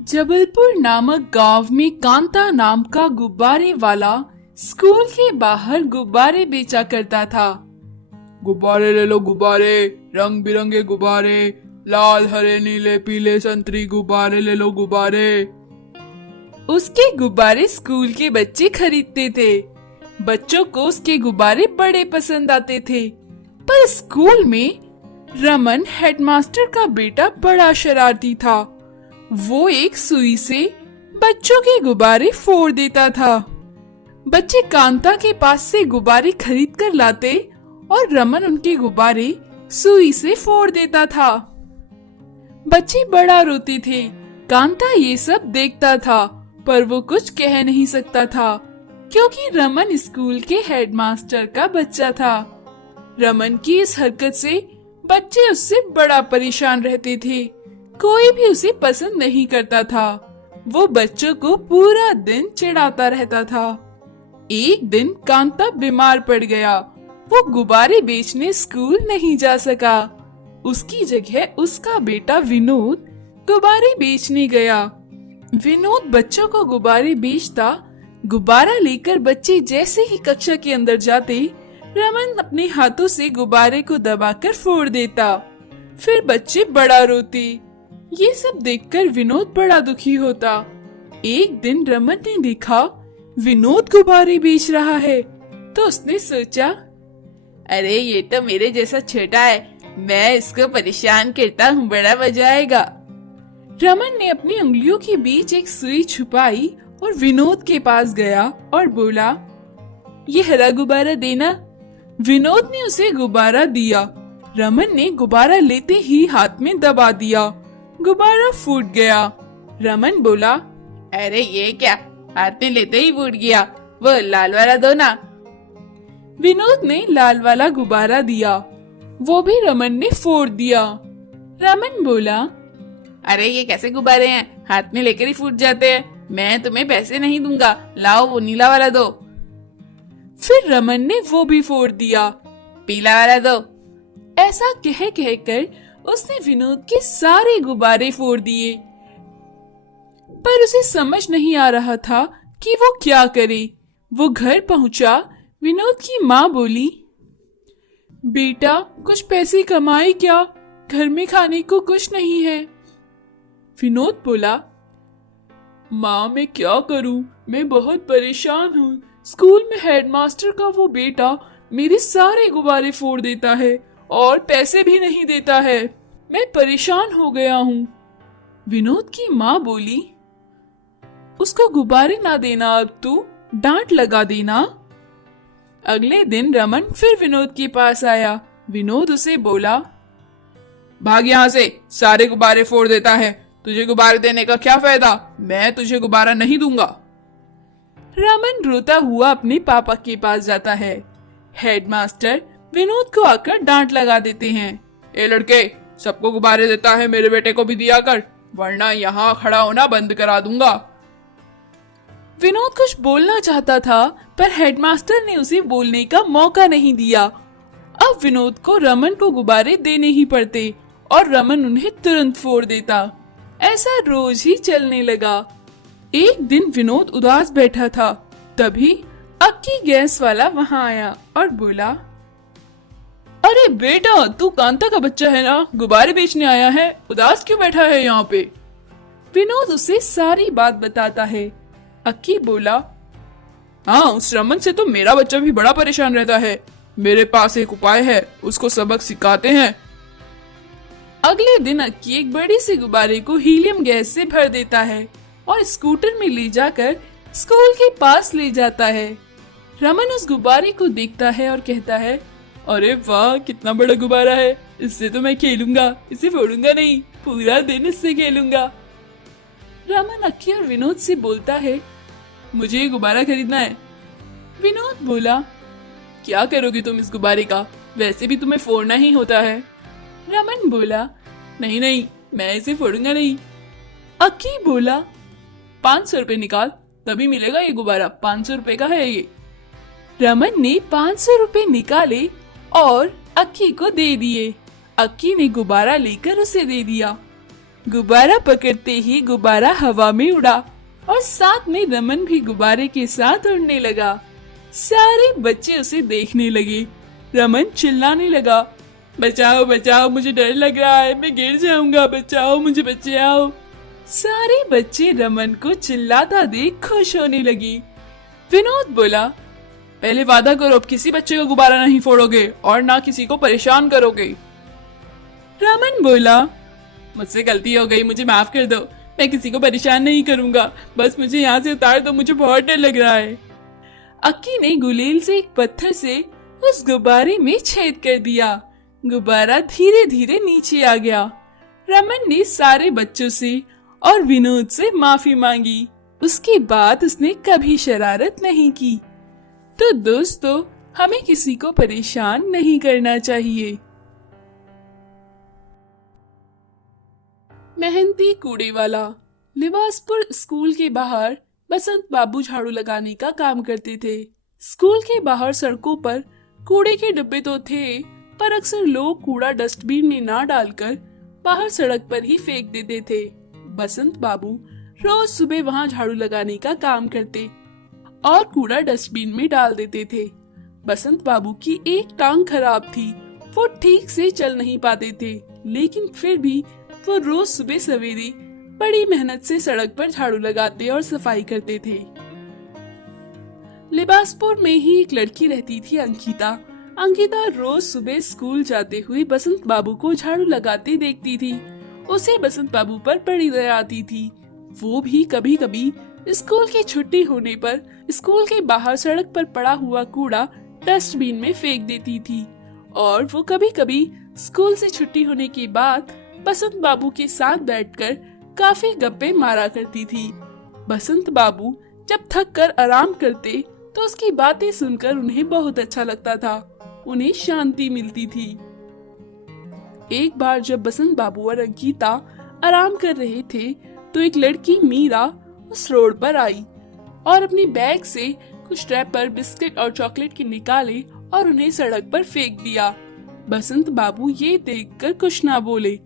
जबलपुर नामक गांव में कांता नाम का गुब्बारे वाला स्कूल के बाहर गुब्बारे बेचा करता था। गुब्बारे ले लो गुब्बारे, रंग बिरंगे गुब्बारे, लाल हरे नीले पीले संतरी गुब्बारे ले लो गुब्बारे। उसके गुब्बारे स्कूल के बच्चे खरीदते थे। बच्चों को उसके गुब्बारे बड़े पसंद आते थे। पर स्कूल में रमन हेडमास्टर का बेटा बड़ा शरारती था। वो एक सुई से बच्चों के गुब्बारे फोड़ देता था। बच्चे कांता के पास से गुब्बारे खरीद कर लाते और रमन उनके गुब्बारे सुई से फोड़ देता था। बच्चे बड़ा रोते थे। कांता ये सब देखता था, पर वो कुछ कह नहीं सकता था, क्योंकि रमन स्कूल के हेडमास्टर का बच्चा था। रमन की इस हरकत से बच्चे उससे बड़ा परेशान रहते थे। कोई भी उसे पसंद नहीं करता था। वो बच्चों को पूरा दिन चिढ़ाता रहता था। एक दिन कांता बीमार पड़ गया। वो गुब्बारे बेचने स्कूल नहीं जा सका। उसकी जगह उसका बेटा विनोद गुब्बारे बेचने गया। विनोद बच्चों को गुब्बारे बेचता। गुब्बारा लेकर बच्चे जैसे ही कक्षा के अंदर जाते, रमन अपने हाथों से गुब्बारे को दबाकर फोड़ देता। फिर बच्चे बड़ा रोते। ये सब देखकर विनोद बड़ा दुखी होता। एक दिन रमन ने देखा विनोद गुब्बारे बेच रहा है, तो उसने सोचा, अरे ये तो मेरे जैसा छोटा है, मैं इसको परेशान करता हूँ, बड़ा मजा आएगा। रमन ने अपनी उंगलियों के बीच एक सुई छुपाई और विनोद के पास गया और बोला, ये हरा गुब्बारा देना। विनोद ने उसे गुब्बारा दिया। रमन ने गुब्बारा लेते ही हाथ में दबा दिया। गुब्बारा फूट गया। रमन बोला, अरे ये क्या, हाथ में लेते ही फूट गया, वो लाल वाला दो ना। विनोद ने लाल वाला गुब्बारा दिया। वो भी रमन ने फोड़ दिया। रमन बोला, अरे ये कैसे गुब्बारे हैं, हाथ में लेकर ही फूट जाते हैं, मैं तुम्हें पैसे नहीं दूंगा, लाओ वो नीला वाला दो। फिर रमन ने वो भी फोड़ दिया। पीला वाला दो। ऐसा कह कहकर उसने विनोद के सारे गुब्बारे फोड़ दिए। पर उसे समझ नहीं आ रहा था कि वो क्या करे। वो घर पहुंचा। विनोद की माँ बोली, बेटा कुछ पैसे कमाए क्या, घर में खाने को कुछ नहीं है। विनोद बोला, माँ मैं क्या करूँ, मैं बहुत परेशान हूँ। स्कूल में हेडमास्टर का वो बेटा मेरे सारे गुब्बारे फोड़ देता है और पैसे भी नहीं देता है, मैं परेशान हो गया हूँ। विनोद की माँ बोली, उसको गुब्बारे ना देना, अब तू डांट लगा देना। अगले दिन रमन फिर विनोद के पास आया। विनोद उसे बोला, भाग यहाँ से, सारे गुब्बारे फोड़ देता है, तुझे गुब्बारे देने का क्या फायदा, मैं तुझे गुब्बारा नहीं दूंगा। रमन रोता हुआ अपने पापा के पास जाता है। हेडमास्टर विनोद को आकर डांट लगा देते हैं। ए लड़के, सबको गुब्बारे देता है, मेरे बेटे को भी दिया कर, वरना यहाँ खड़ा होना बंद करा दूंगा। विनोद कुछ बोलना चाहता था, पर हेडमास्टर ने उसे बोलने का मौका नहीं दिया। अब विनोद को रमन को गुब्बारे देने ही पड़ते और रमन उन्हें तुरंत फोड़ देता। ऐसा रोज ही चलने लगा। एक दिन विनोद उदास बैठा था, तभी अक्की गैस वाला वहाँ आया और बोला, अरे बेटा, तू कांता का बच्चा है ना, गुब्बारे बेचने आया है, उदास क्यों बैठा है यहाँ पे। विनोद उसे सारी बात बताता है। अक्की बोला, हाँ, उस रमन से तो मेरा बच्चा भी बड़ा परेशान रहता है, मेरे पास एक उपाय है, उसको सबक सिखाते हैं। अगले दिन अक्की एक बड़ी सी गुब्बारे को हीलियम गैस से भर देता है और स्कूटर में ले जाकर स्कूल के पास ले जाता है। रमन उस गुब्बारे को देखता है और कहता है, अरे वाह, कितना बड़ा गुब्बारा है, इससे तो मैं खेलूंगा, इसे फोड़ूंगा नहीं, पूरा दिन इससे खेलूंगा। रमन अक्की और विनोद से बोलता है, मुझे ये गुब्बारा खरीदना है। विनोद बोला, क्या करोगे तुम इस गुब्बारे का, वैसे भी तुम्हें फोड़ना ही होता है। रमन बोला, नहीं नहीं, मैं इसे फोड़ूंगा नहीं। अक्की बोला, 500 रुपए निकाल, तभी मिलेगा ये गुब्बारा, 500 रुपए का है ये। रमन ने 500 रुपए निकाले और अक्की को दे दिए। अक्की ने गुब्बारा लेकर उसे दे दिया। गुब्बारा पकड़ते ही गुब्बारा हवा में उड़ा और साथ में रमन भी गुब्बारे के साथ उड़ने लगा। सारे बच्चे उसे देखने लगे। रमन चिल्लाने लगा, बचाओ बचाओ, मुझे डर लग रहा है, मैं गिर जाऊंगा, बचाओ मुझे, बचाओ। सारे बच्चे रमन को चिल्लाता देख खुश होने लगे। विनोद बोला, पहले वादा करो अब किसी बच्चे का गुब्बारा नहीं फोड़ोगे और ना किसी को परेशान करोगे। रमन बोला, मुझसे गलती हो गई, मुझे माफ कर दो, मैं किसी को परेशान नहीं करूंगा, बस मुझे यहाँ से उतार दो, मुझे बहुत डर लग रहा है। अक्की ने गुलेल से एक पत्थर से उस गुब्बारे में छेद कर दिया। गुब्बारा धीरे धीरे नीचे आ गया। रमन ने सारे बच्चों से और विनोद से माफी मांगी। उसके बाद उसने कभी शरारत नहीं की। तो दोस्तों, हमें किसी को परेशान नहीं करना चाहिए। मेहनती कूड़े वाला। लिबासपुर स्कूल के बाहर बसंत बाबू झाड़ू लगाने का काम करते थे। स्कूल के बाहर सड़कों पर कूड़े के डिब्बे तो थे, पर अक्सर लोग कूड़ा डस्टबिन में ना डालकर बाहर सड़क पर ही फेंक देते थे। बसंत बाबू रोज सुबह वहां झाड़ू लगाने का काम करते और कूड़ा डस्टबिन में डाल देते थे। बसंत बाबू की एक टांग खराब थी, वो ठीक से चल नहीं पाते थे, लेकिन फिर भी वो रोज सुबह सवेरे बड़ी मेहनत से सड़क पर झाड़ू लगाते और सफाई करते थे। लिबासपुर में ही एक लड़की रहती थी, अंकिता। अंकिता रोज सुबह स्कूल जाते हुए बसंत बाबू को झाड़ू लगाते देखती थी। उसे बसंत बाबू पर बड़ी दया आती थी। वो भी कभी कभी स्कूल की छुट्टी होने पर स्कूल के बाहर सड़क पर पड़ा हुआ कूड़ा डस्टबिन में फेंक देती थी और वो कभी कभी स्कूल से छुट्टी होने के बाद बसंत बाबू के साथ बैठकर काफी गप्पे मारा करती थी। बसंत बाबू जब थक कर आराम करते तो उसकी बातें सुनकर उन्हें बहुत अच्छा लगता था, उन्हें शांति मिलती थी। एक बार जब बसंत बाबू और अंकिता आराम कर रहे थे तो एक लड़की मीरा उस रोड पर आई और अपने बैग से कुछ रैपर, बिस्किट और चॉकलेट के निकाले और उन्हें सड़क पर फेंक दिया। बसंत बाबू ये देखकर कुछ ना बोले,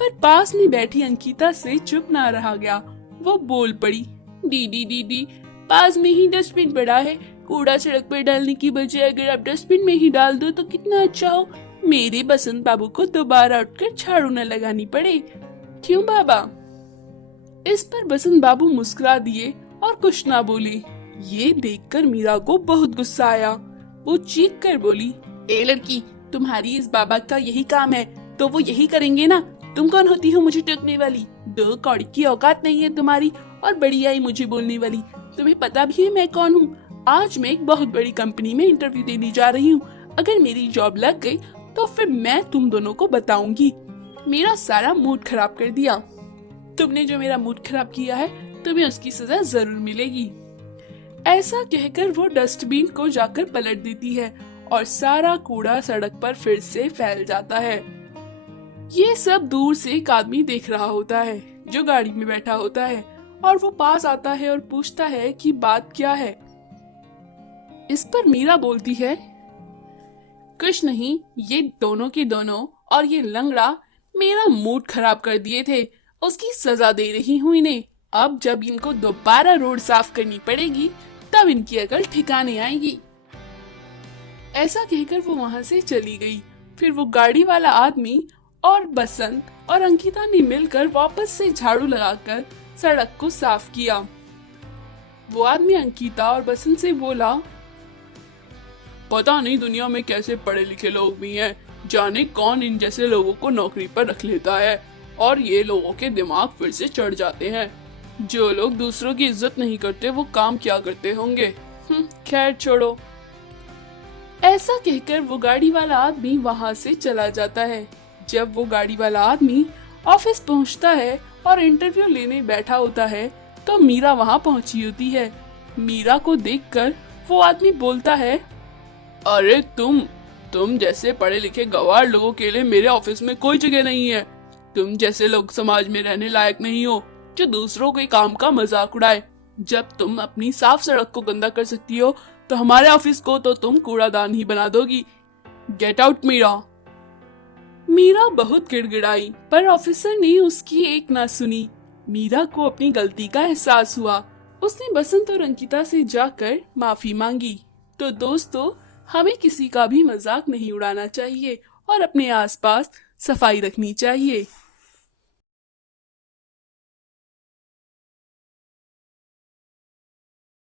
पर पास में बैठी अंकिता से चुप ना रहा गया। वो बोल पड़ी, दीदी दीदी, पास में ही डस्टबिन पड़ा है, कूड़ा सड़क पर डालने की बजाय अगर आप डस्टबिन में ही डाल दो तो कितना अच्छा हो। मेरे बसंत बाबू को दोबारा उठकर झाड़ू न लगानी पड़े, क्यों बाबा? इस पर बसंत बाबू मुस्कुरा दिए और कुछ ना बोले। ये देखकर मीरा को बहुत गुस्सा आया। वो चीख कर बोली, ए लड़की, तुम्हारी इस बाबा का यही काम है तो वो यही करेंगे ना? तुम कौन होती हो मुझे टोकने वाली? 2 कौड़ी की औकात नहीं है तुम्हारी और बड़ी आई मुझे बोलने वाली। तुम्हें पता भी है मैं कौन हूँ? आज मैं एक बहुत बड़ी कंपनी में इंटरव्यू देने जा रही हूँ। अगर मेरी जॉब लग गई तो फिर मैं तुम दोनों को बताऊंगी। मेरा सारा मूड खराब कर दिया। तुमने जो मेरा मूड खराब किया है तुम्हें उसकी सजा जरूर मिलेगी। ऐसा कहकर वो डस्टबिन को जाकर पलट देती है और सारा कूड़ा सड़क पर फिर से फैल जाता है। ये सब दूर से एक आदमी देख रहा होता है जो गाड़ी में बैठा होता है और वो पास आता है और पूछता है कि बात क्या है। इस पर मीरा बोलती है, कुछ नहीं, ये दोनों के दोनों और ये लंगड़ा मेरा मूड खराब कर दिए थे, उसकी सजा दे रही हूँ इन्हें। अब जब इनको दोबारा रोड साफ करनी पड़ेगी तब इनकी अकल ठिकाने आएगी। ऐसा कहकर वो वहां से चली गई। फिर वो गाड़ी वाला आदमी और बसंत और अंकिता ने मिलकर वापस से झाड़ू लगाकर सड़क को साफ किया। वो आदमी अंकिता और बसंत से बोला, पता नहीं दुनिया में कैसे पढ़े लिखे लोग भी हैं, जाने कौन इन जैसे लोगों को नौकरी पर रख लेता है और ये लोगों के दिमाग फिर से चढ़ जाते हैं। जो लोग दूसरों की इज्जत नहीं करते वो काम क्या करते होंगे। खैर छोड़ो। ऐसा कहकर वो गाड़ी वाला आदमी वहां से चला जाता है। जब वो गाड़ी वाला आदमी ऑफिस पहुंचता है और इंटरव्यू लेने बैठा होता है तो मीरा वहां पहुंची होती है। मीरा को देखकर वो आदमी बोलता है, अरे तुम जैसे पढ़े लिखे गंवार लोगों के लिए मेरे ऑफिस में कोई जगह नहीं है। तुम जैसे लोग समाज में रहने लायक नहीं हो जो दूसरों के काम का मजाक उड़ाए। जब तुम अपनी साफ सड़क को गंदा कर सकती हो तो हमारे ऑफिस को तो तुम कूड़ादान ही बना दोगी। Get out Meera. मीरा बहुत गिड़गिड़ाई, पर ऑफिसर ने उसकी एक ना सुनी। मीरा को अपनी गलती का एहसास हुआ। उसने बसंत और अंकिता से जाकर माफी मांगी। तो दोस्तों, हमें किसी का भी मजाक नहीं उड़ाना चाहिए और अपने आसपास सफाई रखनी चाहिए।